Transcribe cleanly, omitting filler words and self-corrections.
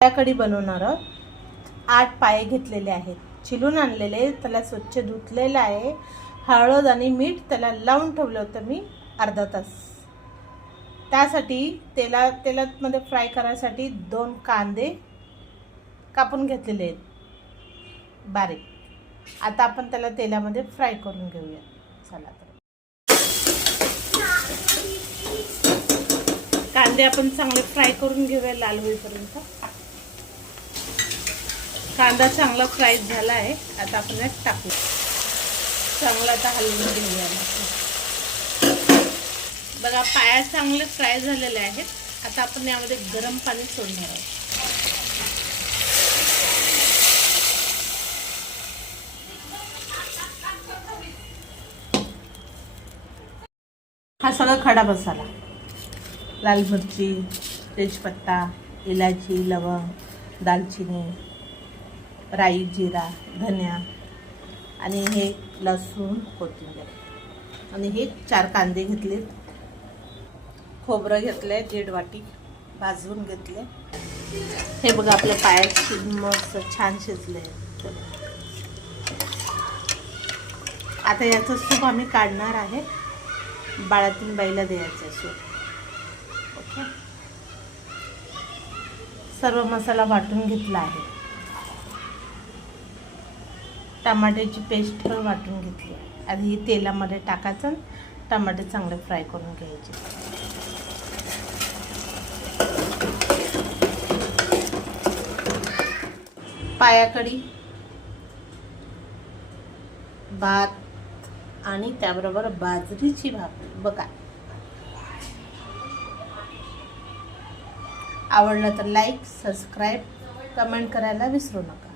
पायाकडी बनवणार आहोत. 8 पाये घेतलेले आहेत, चिलून आणलेले, त्याला स्वच्छ धुतलेलं आहे. हळद आणि मीठ त्याला लावून ठेवलं होतं मी अर्धा तास. त्यासाठी तेलामध्ये फ्राय करायसाठी 2 कांदे कापून घेतलेले आहेत बारीक. आता आपण त्याला तेलामध्ये फ्राय करून घेऊया. चला तर कांदे आपण चांगले फ्राय करून घेऊया लाल होईपर्यंत. कांदा चांगला फ्राय झाला आहे. आता आपण यात टाकू. चांगला आता हलवून घेऊया. बघा पाया चांगले फ्राय झालेले आहेत. आता आपण यामध्ये गरम पाणी सोडणार आहोत. हा सगळा खडा मसाला, लाल मिरची, तेजपत्ता, इलायची, लवंग, दालचिनी, राई, जिरा, धनिया आणि हे लसूण, कोथिंबीर आणि हे 4 कांदे घेतले. खोबरं घेतलंय 1.5 वाटी, भाजून घेतले. हे बघा आपल्या पायाची मस्त छान शिजले. आता याचं सूप आम्ही काढणार आहे. बाळातीन बाईला द्यायचं सूप. ओके, सर्व मसाला वाटून घेतला आहे. टमाट्याची पेस्ट पण वाटून घेतली आहे. आधी तेलामध्ये टाकायचं, टमाटे चांगले फ्राय करून घ्यायचे. पायाकडी, भात आणि त्याबरोबर बाजरीची भाकरी. बघा, आवडलं तर लाईक, सबस्क्राईब, कमेंट करायला विसरू नका.